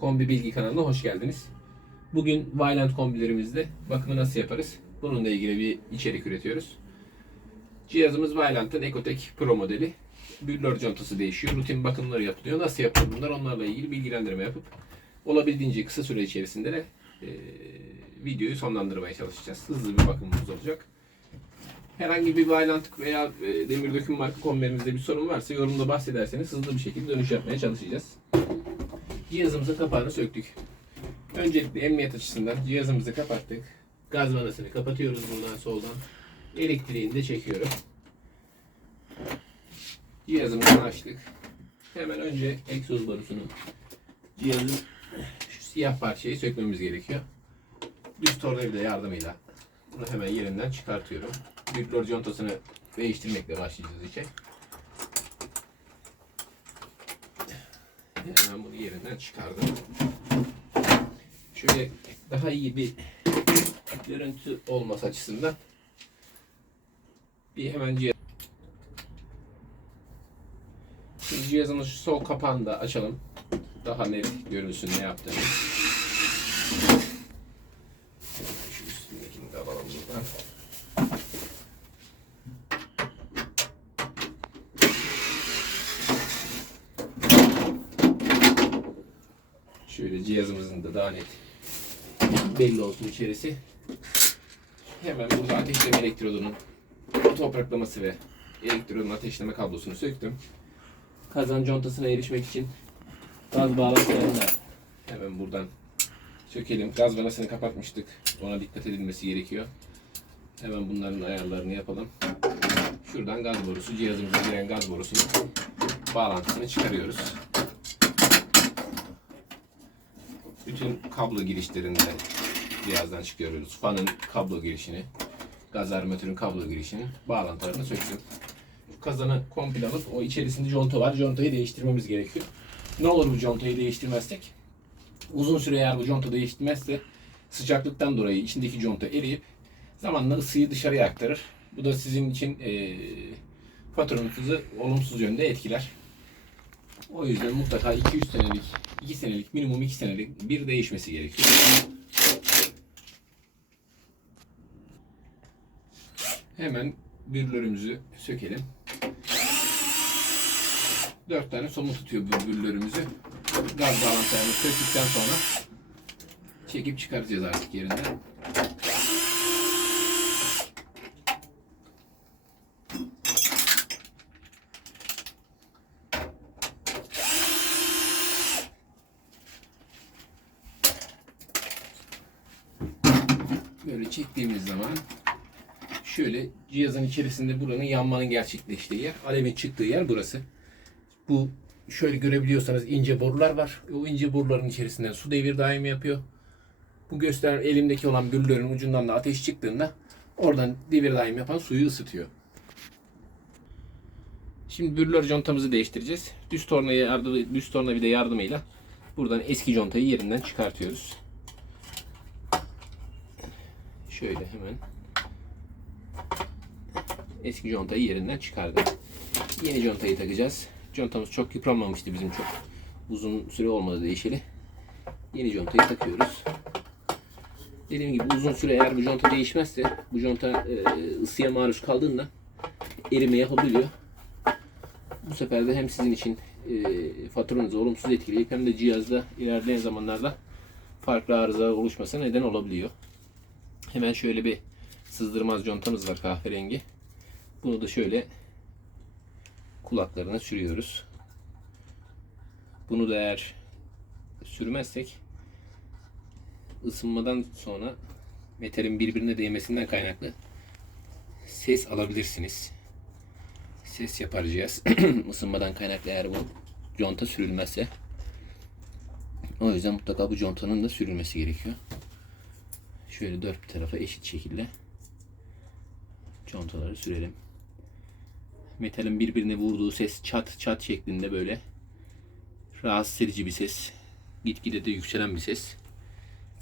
Kombi Bilgi kanalına hoş geldiniz. Bugün Vyland kombilerimizde bakımı nasıl yaparız? Bununla ilgili bir içerik üretiyoruz. Cihazımız Vyland'ın Ecotec Pro modeli. Büllör contası değişiyor. Rutin bakımları yapılıyor. Nasıl yapılır bunlar? Onlarla ilgili bilgilendirme yapıp olabildiğince kısa süre içerisinde de e, videoyu sonlandırmaya çalışacağız. Hızlı bir bakımımız olacak. Herhangi bir Vyland veya e, demir döküm marka kombinimizde bir sorun varsa yorumda bahsederseniz hızlı bir şekilde dönüş yapmaya çalışacağız. Cihazımızın kapağını söktük. Öncelikle emniyet açısından cihazımızı kapattık. Gaz vanasını kapatıyoruz buradan soldan. Elektriğini de çekiyorum. Cihazımızı açtık. Hemen önce egzoz barusunu cihazın şu siyah parçayı sökmemiz gerekiyor. Düz tornavida yardımıyla bunu hemen yerinden çıkartıyorum. Büyüklor contasını değiştirmekle başlayacağız işe. Hemen bunu yerinden çıkardım. Şöyle daha iyi bir görüntü olması açısından bir hemen cihaz cihazın sol kapağını da açalım. Daha net görünsün ne yaptığını. Şu üstündekini de alalım buradan. Şöyle cihazımızın da daha net belli olsun içerisi. Hemen burada ateşleme elektrodunun topraklaması ve elektrodun ateşleme kablosunu söktüm. Kazan contasına erişmek için gaz bağlantılarını da hemen buradan sökelim. Gaz vanasını kapatmıştık. Ona dikkat edilmesi gerekiyor. Hemen bunların ayarlarını yapalım. Şuradan gaz borusu, cihazımıza giren gaz borusunun bağlantısını çıkarıyoruz. Bütün kablo girişlerini de cihazdan çıkarıyoruz. Fanın kablo girişini, gaz armatürün kablo girişinin bağlantılarını söktüm. Şu kazanı komple alıp o içerisinde conta var. Contayı değiştirmemiz gerekiyor. Ne olur bu contayı değiştirmezsek? Uzun süre eğer bu conta değiştirmezse sıcaklıktan dolayı içindeki conta eriyip zamanla ısıyı dışarıya aktarır. Bu da sizin için eee faturanızı olumsuz yönde etkiler. O yüzden mutlaka 2-3 senelik, 2 senelik, minimum 2 senelik bir değişmesi gerekiyor. Hemen bürlörümüzü sökelim. 4 tane somu tutuyor bu bürlörümüzü. Gaz bağlantılarını söktükten sonra çekip çıkaracağız artık yerinden. Böyle çektiğimiz zaman şöyle cihazın içerisinde buranın yanmanın gerçekleştiği yer, alevin çıktığı yer burası. Bu şöyle görebiliyorsanız ince borular var. O ince boruların içerisinden su devir daimi yapıyor. Bu göster elimdeki olan bürlerin ucundan da ateş çıktığında oradan devir daim yapan suyu ısıtıyor. Şimdi bürlör contamızı değiştireceğiz. Düz tornavida yardım, düz tornavida yardımıyla buradan eski contayı yerinden çıkartıyoruz. Şöyle hemen eski contayı yerinden çıkardım. Yeni contayı takacağız. Contamız çok yıpranmamıştı bizim çok uzun süre olmadı değişeli. Yeni contayı takıyoruz. Dediğim gibi uzun süre eğer bu conta değişmezse bu conta e, ısıya maruz kaldığında erime yapabiliyor. Bu sefer de hem sizin için e, faturanızı olumsuz etkileyip hem de cihazda ilerleyen zamanlarda farklı arızalar oluşmasına neden olabiliyor. Hemen şöyle bir sızdırmaz contamız var kahverengi. Bunu da şöyle kulaklarına sürüyoruz. Bunu da eğer sürmezsek ısınmadan sonra metalin birbirine değmesinden kaynaklı ses alabilirsiniz. Ses yapar cihaz. Isınmadan kaynaklı eğer bu conta sürülmezse. O yüzden mutlaka bu contanın da sürülmesi gerekiyor. Şöyle dört tarafa eşit şekilde contaları sürelim. Metalin birbirine vurduğu ses çat çat şeklinde böyle rahatsız edici bir ses. Gitgide de yükselen bir ses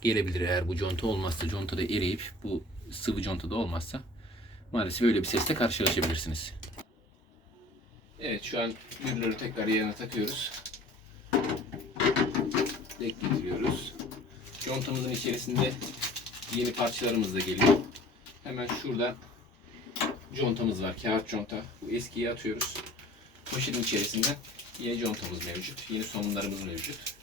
gelebilir eğer bu conta olmazsa, contada eriyip bu sıvı contada olmazsa maalesef öyle bir sesle karşılaşabilirsiniz. Evet şu an bürleri tekrar yerine takıyoruz. Denk getiriyoruz. Contamızın içerisinde yeni parçalarımız da geliyor. Hemen şurada contamız var. Kağıt conta. Bu eskiyi atıyoruz. Poşetin içerisinde yeni contamız mevcut. Yeni somunlarımız mevcut.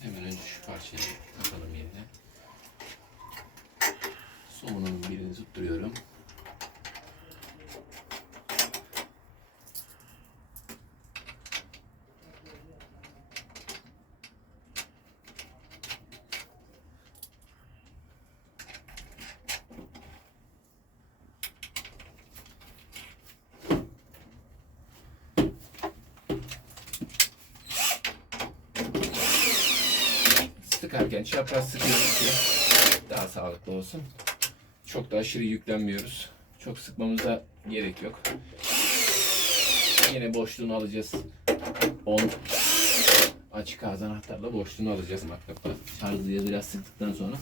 Hemen önce şu parçayı takalım yerine. Somunun birini tutturuyorum. Sıkarken çapraz sıkıyoruz ki daha sağlıklı olsun. Çok da aşırı yüklenmiyoruz. Çok sıkmamıza gerek yok. Yine boşluğunu alacağız. 10 açık ağız anahtarla boşluğunu alacağız matkapla. Şarjlıya biraz sıktıktan sonra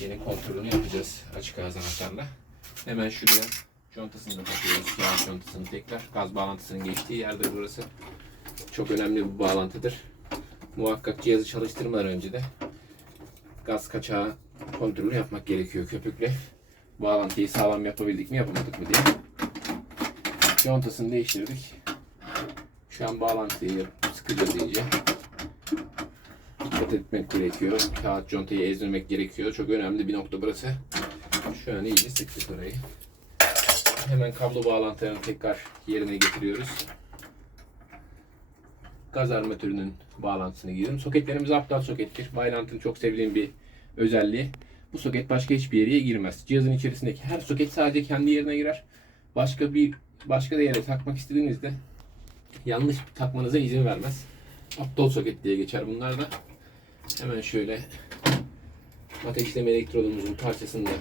yine kontrolünü yapacağız açık ağız anahtarla. Hemen şuraya contasını da takıyoruz. Kağıt contasını tekrar. Gaz bağlantısının geçtiği yerdir burası. Çok önemli bir bağlantıdır. Muhakkak cihazı çalıştırmadan önce de gaz kaçağı kontrolü yapmak gerekiyor köpükle. Bağlantıyı sağlam yapabildik mi yapamadık mı diye. Contasını değiştirdik. Şu an bağlantıyı sıkacağız iyice. Dikkat etmek gerekiyor. Kağıt contayı ezmemek gerekiyor. Çok önemli bir nokta burası. Şu an iyice sıktık orayı. Hemen kablo bağlantılarını tekrar yerine getiriyoruz. Gaz armatürünün bağlantısını girdim. Soketlerimiz aptal sokettir. Vailant'ın çok sevdiğim bir özelliği. Bu soket başka hiçbir yere girmez. Cihazın içerisindeki her soket sadece kendi yerine girer. Başka bir başka bir yere takmak istediğinizde yanlış takmanıza izin vermez. Aptal soket diye geçer bunlar da. Hemen şöyle ateşleme elektrodumuzun parçasını da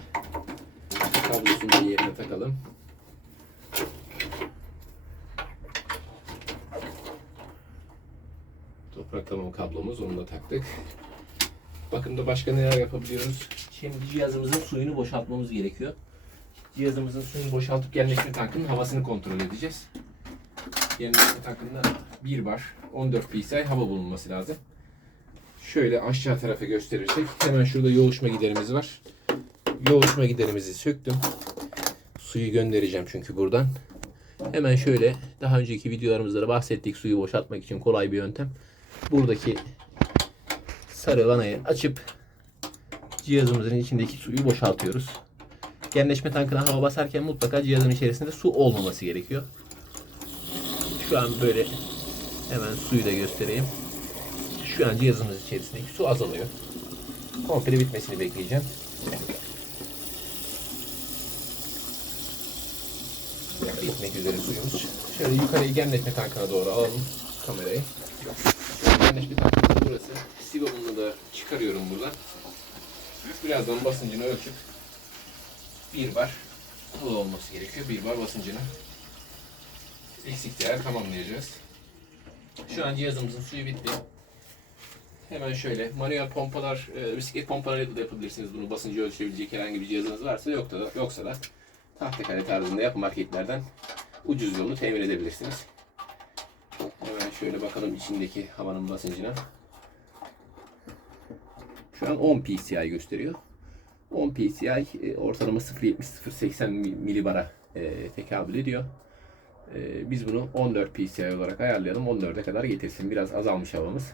kablosunu da yerine takalım. Topraklama kablomuz onu da taktık. Bakımda başka neler yapabiliyoruz? Şimdi cihazımızın suyunu boşaltmamız gerekiyor. Cihazımızın suyunu boşaltıp yerleşme tankının havasını kontrol edeceğiz. Yerleşme tankında 1 bar 14 psi hava bulunması lazım. Şöyle aşağı tarafa gösterirsek hemen şurada yoğuşma giderimiz var. Yoğuşma giderimizi söktüm. Suyu göndereceğim çünkü buradan. Hemen şöyle daha önceki videolarımızda da bahsettik suyu boşaltmak için kolay bir yöntem. Buradaki sarı vanayı açıp cihazımızın içindeki suyu boşaltıyoruz. Genleşme tankına hava basarken mutlaka cihazın içerisinde su olmaması gerekiyor. Şu an böyle hemen suyu da göstereyim. Şu an cihazımız içerisindeki su azalıyor. Komple bitmesini bekleyeceğim. Bitmek üzere suyumuz. Şöyle yukarıyı genleşme tankına doğru alalım kamerayı. Genleşme tankımız burası. Sivamını da çıkarıyorum buradan. Birazdan basıncını ölçüp bir bar hava olması gerekiyor. Bir bar basıncını eksik değer tamamlayacağız. Şu an cihazımızın suyu bitti. Hemen şöyle manuel pompalar, e, bisiklet pompalarıyla da yapabilirsiniz bunu. Basıncı ölçebilecek herhangi bir cihazınız varsa yoksa da, yoksa da tahtakale tarzında yapı marketlerden ucuz yolu temin edebilirsiniz. Şöyle bakalım içindeki havanın basıncına. Şu an 10 psi gösteriyor. 10 psi e, ortalama 0.70-0.80 milibara e, tekabül ediyor. E, biz bunu 14 psi olarak ayarlayalım. 14'e kadar getirsin. Biraz azalmış havamız.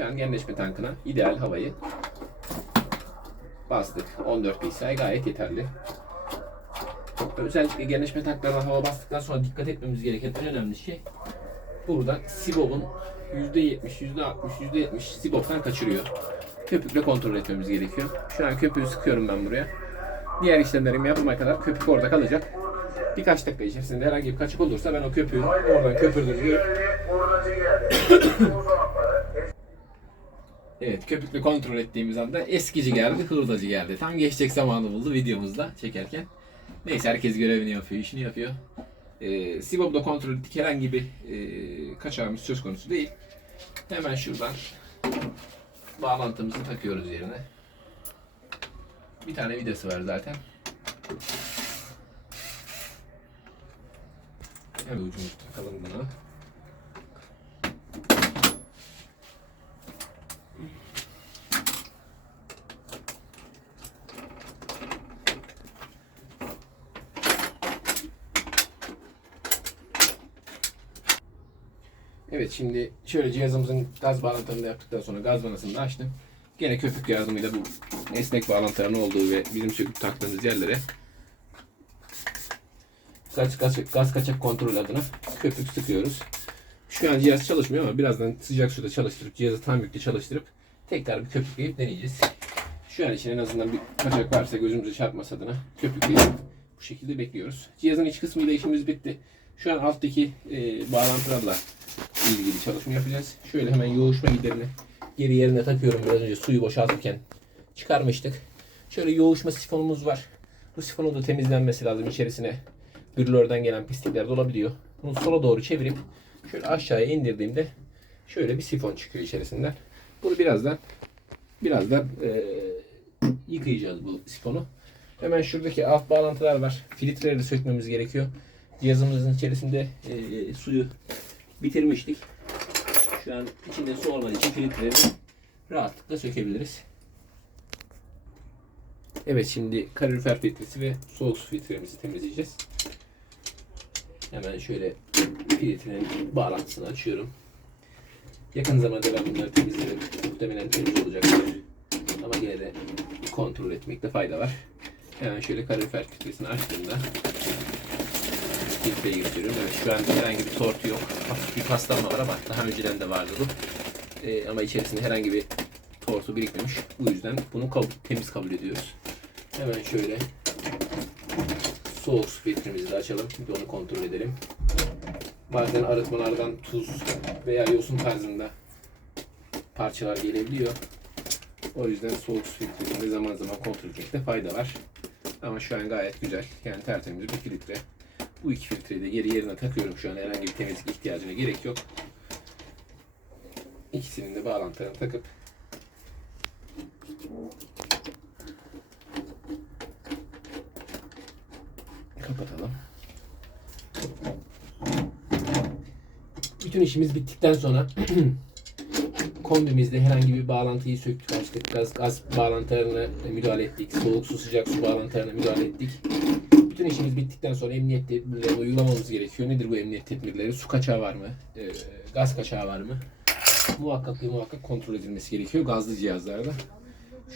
Şu an genleşme tankına ideal havayı bastık. 14 psi gayet yeterli. Özellikle genleşme tanklarına hava bastıktan sonra dikkat etmemiz gereken en önemli şey burada Sibop'un %70, %60, %70 Sibop'tan kaçırıyor. Köpükle kontrol etmemiz gerekiyor. Şu an köpüğü sıkıyorum ben buraya. Diğer işlemlerimi yapmaya kadar köpük orada kalacak. Birkaç dakika içerisinde herhangi bir kaçık olursa ben o köpüğü oradan köpürdüğümü Evet köpükle kontrol ettiğimiz anda eskici geldi, hırdacı geldi. Tam geçecek zamanı buldu videomuzda çekerken. Neyse herkes görevini yapıyor, işini yapıyor. Ee, Sibob'da kontrol ettik. Herhangi bir e, kaçağımız söz konusu değil. Hemen şuradan bağlantımızı takıyoruz yerine. Bir tane vidası var zaten. Hemen ucunu takalım buna. Evet şimdi şöyle cihazımızın gaz bağlantılarını da yaptıktan sonra gaz vanasını da açtım. Gene köpük yardımıyla bu esnek bağlantıların olduğu ve bizim söküp taktığımız yerlere gaz, gaz, gaz kaçak kontrol adına köpük sıkıyoruz. Şu an cihaz çalışmıyor ama birazdan sıcak suda çalıştırıp cihazı tam yüklü çalıştırıp tekrar bir köpükleyip deneyeceğiz. Şu an için en azından bir kaçak varsa gözümüze çarpması adına köpükleyip bu şekilde bekliyoruz. Cihazın iç kısmıyla işimiz bitti. Şu an alttaki e, bağlantılarla ilgili çalışma yapacağız. Şöyle hemen yoğuşma giderini geri yerine takıyorum. Biraz önce suyu boşaltırken çıkarmıştık. Şöyle yoğuşma sifonumuz var. Bu sifonun da temizlenmesi lazım. İçerisine bürlörden gelen pislikler de olabiliyor. Bunu sola doğru çevirip şöyle aşağıya indirdiğimde şöyle bir sifon çıkıyor içerisinden. Bunu birazdan birazdan eee, yıkayacağız bu sifonu. Hemen şuradaki alt bağlantılar var. Filtreleri de sökmemiz gerekiyor. Cihazımızın içerisinde eee, suyu bitirmiştik. Şu an içinde su olmadığı için filtreleri rahatlıkla sökebiliriz. Evet şimdi kalorifer filtresi ve soğuk su filtremizi temizleyeceğiz. Hemen şöyle filtrenin bağlantısını açıyorum. Yakın zamanda ben bunları temizlerim. Muhtemelen temiz olacaktır. Ama yine de kontrol etmekte fayda var. Hemen şöyle kalorifer filtresini açtığımda filtreye geçiriyorum. Evet şu an herhangi bir tortu yok. Hafif bir paslanma var ama daha önceden de vardı bu. Ee, ama içerisinde herhangi bir tortu birikmemiş. Bu yüzden bunu kabul, temiz kabul ediyoruz. Hemen şöyle soğuk su filtremizi de açalım. Bir onu kontrol edelim. Bazen arıtmalardan tuz veya yosun tarzında parçalar gelebiliyor. O yüzden soğuk su filtresini zaman zaman kontrol etmekte fayda var. Ama şu an gayet güzel. Yani tertemiz bir filtre. Bu iki filtreyi de geri yerine takıyorum şu an. Herhangi bir temizlik ihtiyacına gerek yok. İkisinin de bağlantılarını takıp kapatalım. Bütün işimiz bittikten sonra kombimizde herhangi bir bağlantıyı söktük açtık. Gaz, gaz bağlantılarına müdahale ettik. Soğuk su sıcak su bağlantılarına müdahale ettik. İşimiz bittikten sonra emniyet tedbirlerini uygulamamız gerekiyor. Nedir bu emniyet tedbirleri? Su kaçağı var mı? Ee, gaz kaçağı var mı? Muhakkak muhakkak kontrol edilmesi gerekiyor gazlı cihazlarda.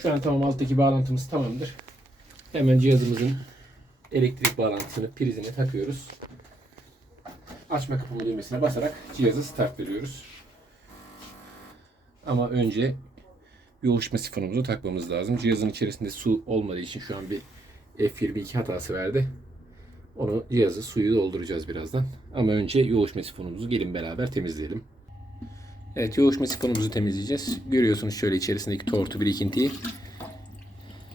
Şu an tamam alttaki bağlantımız tamamdır. Hemen cihazımızın elektrik bağlantısını prizine takıyoruz. Açma kapama düğmesine basarak cihazı start veriyoruz. Ama önce yoğuşma sifonumuzu takmamız lazım. Cihazın içerisinde su olmadığı için şu an bir F22 hatası verdi. Onu cihazı suyu dolduracağız birazdan. Ama önce yoğuşma sifonumuzu gelin beraber temizleyelim. Evet yoğuşma sifonumuzu temizleyeceğiz. Görüyorsunuz şöyle içerisindeki tortu birikintiyi.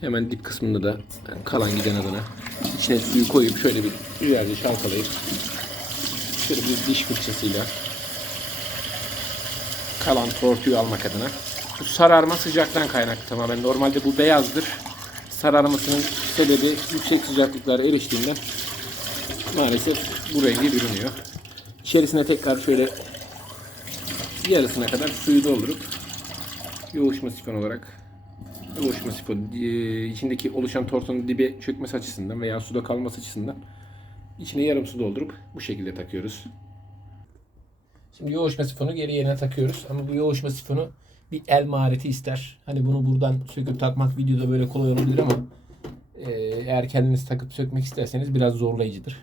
Hemen dip kısmında da kalan giden adına içine suyu koyup şöyle bir güzelce çalkalayıp şöyle bir diş fırçasıyla kalan tortuyu almak adına. Bu sararma sıcaktan kaynaklı tamamen. Normalde bu beyazdır. Sararmasının sebebi yüksek sıcaklıklara eriştiğinden maalesef bu rengi bürünüyor. İçerisine tekrar şöyle yarısına kadar suyu doldurup yoğuşma sifon olarak yoğuşma sifon e, içindeki oluşan tortunun dibe çökmesi açısından veya suda kalması açısından içine yarım su doldurup bu şekilde takıyoruz. Şimdi yoğuşma sifonu geri yerine takıyoruz. Ama bu yoğuşma sifonu bir el mahareti ister. Hani bunu buradan söküp takmak videoda böyle kolay olabilir ama e, eğer kendiniz takıp sökmek isterseniz biraz zorlayıcıdır.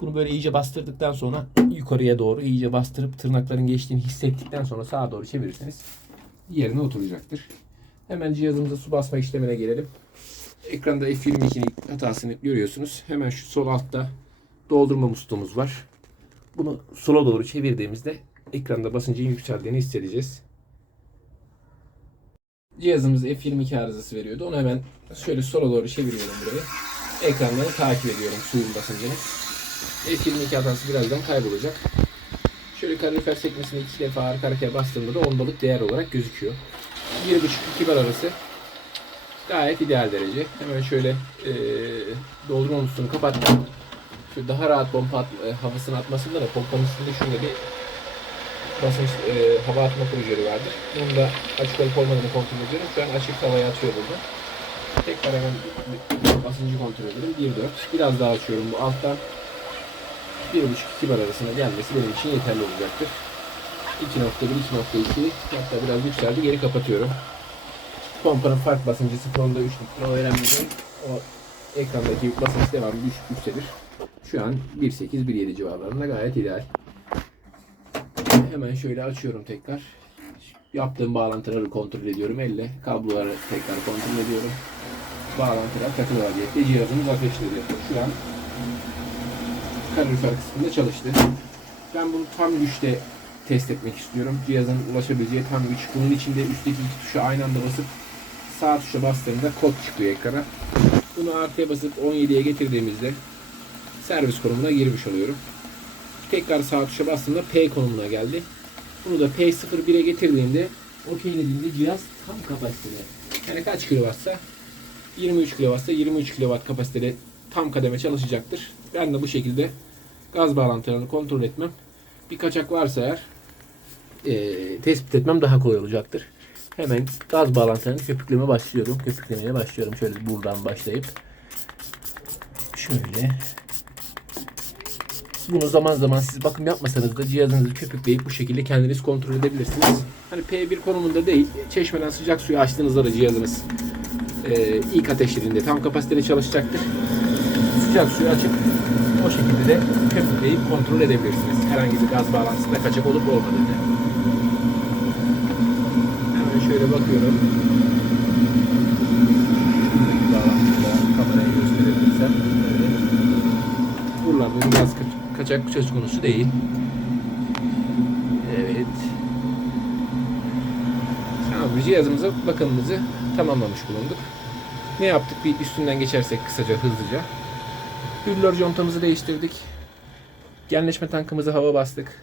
Bunu böyle iyice bastırdıktan sonra yukarıya doğru iyice bastırıp tırnakların geçtiğini hissettikten sonra sağa doğru çevirirseniz yerine oturacaktır. Hemen cihazımıza su basma işlemine gelelim. Ekranda F22'nin hatasını görüyorsunuz. Hemen şu sol altta doldurma musluğumuz var. Bunu sola doğru çevirdiğimizde ekranda basıncın yükseldiğini hissedeceğiz. Cihazımız F22 arızası veriyordu. Onu hemen şöyle sola doğru çeviriyorum burayı. ekranları takip ediyorum suyun basıncını. F22 hatası birazdan kaybolacak. Şöyle kalorifer sekmesini iki defa arka arkaya bastığımda da ondalık değer olarak gözüküyor. 1.5-2 bar arası gayet ideal derece. Hemen şöyle e, doldurma musluğunu kapattım. Şu daha rahat pompa at, e, havasını atmasında da pompanın üstünde şöyle bir basınç e, hava atma projörü vardır. Bunu da açık olup olmadığını kontrol ediyorum. Şu an açık havaya atıyor burada. Tekrar hemen basıncı kontrol edelim. 1.4. Biraz daha açıyorum bu alttan. 1.5-2 bar arasına gelmesi benim için yeterli olacaktır. 2.1, 2.2 hatta biraz yükseldi. Geri kapatıyorum. Pompanın fark basıncı 0.3 litre. O önemli değil. O ekrandaki basınç devamlı düşük yükselir. Şu an 1.8, 1.7 civarlarında gayet ideal. Hemen şöyle açıyorum tekrar. Yaptığım bağlantıları kontrol ediyorum elle. Kabloları tekrar kontrol ediyorum. Bağlantılar takılı vaziyette. Cihazımız ateşledi. Şu an kalorifer kısmında çalıştı. Ben bunu tam güçte test etmek istiyorum. Cihazın ulaşabileceği tam güç. Bunun içinde üstteki iki tuşa aynı anda basıp sağ tuşa bastığımda kod çıkıyor ekrana. Bunu artıya basıp 17'ye getirdiğimizde servis konumuna girmiş oluyorum. Tekrar sağ tuşa bastığımda P konumuna geldi. Bunu da P01'e getirdiğimde okeylediğimde cihaz tam kapasitede. Yani kaç kilowattsa 23 kW'sa 23 kW kapasitede tam kademe çalışacaktır. Ben de bu şekilde gaz bağlantılarını kontrol etmem. Bir kaçak varsa eğer eee, tespit etmem daha kolay olacaktır. Hemen gaz bağlantılarını köpükleme başlıyorum. Köpüklemeye başlıyorum. Şöyle buradan başlayıp şöyle bunu zaman zaman siz bakım yapmasanız da cihazınızı köpükleyip bu şekilde kendiniz kontrol edebilirsiniz. Hani P1 konumunda değil, çeşmeden sıcak suyu açtığınızda da cihazınız e, ilk ateşlediğinde tam kapasiteli çalışacaktır. Sıcak suyu açıp o şekilde de köpükleyip kontrol edebilirsiniz. Herhangi bir gaz bağlantısında kaçak olup olmadığını. Hemen şöyle bakıyorum. Bağlantıda kamerayı gösterebilirsem. Buralarda bir gaz kaç- kaçak söz konusu değil. Evet. Tamam, cihazımıza bakımımızı tamamlamış bulunduk. Ne yaptık? Bir üstünden geçersek kısaca, hızlıca. Hüllör contamızı değiştirdik. Genleşme tankımıza hava bastık.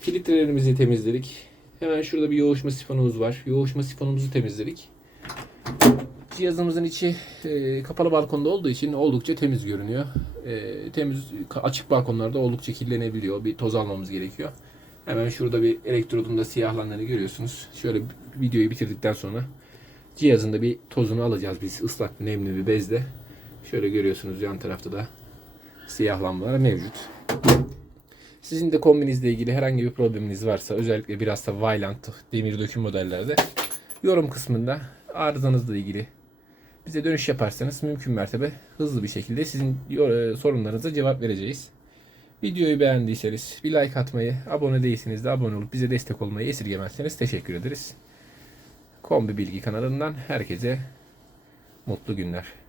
Filtrelerimizi temizledik. Hemen şurada bir yoğuşma sifonumuz var. Yoğuşma sifonumuzu temizledik. Cihazımızın içi e, kapalı balkonda olduğu için oldukça temiz görünüyor. E, temiz açık balkonlarda oldukça kirlenebiliyor. Bir toz almamız gerekiyor. Hemen şurada bir elektrodun da siyahlandığını görüyorsunuz. Şöyle videoyu bitirdikten sonra cihazın da bir tozunu alacağız biz ıslak nemli bir bezle. Şöyle görüyorsunuz yan tarafta da siyahlanmalar mevcut. Sizin de kombinizle ilgili herhangi bir probleminiz varsa özellikle biraz da Vaillant demir döküm modellerde yorum kısmında arızanızla ilgili bize dönüş yaparsanız mümkün mertebe hızlı bir şekilde sizin e, sorunlarınıza cevap vereceğiz. Videoyu beğendiyseniz bir like atmayı, abone değilseniz de abone olup bize destek olmayı esirgemezseniz teşekkür ederiz. Kombi Bilgi kanalından herkese mutlu günler.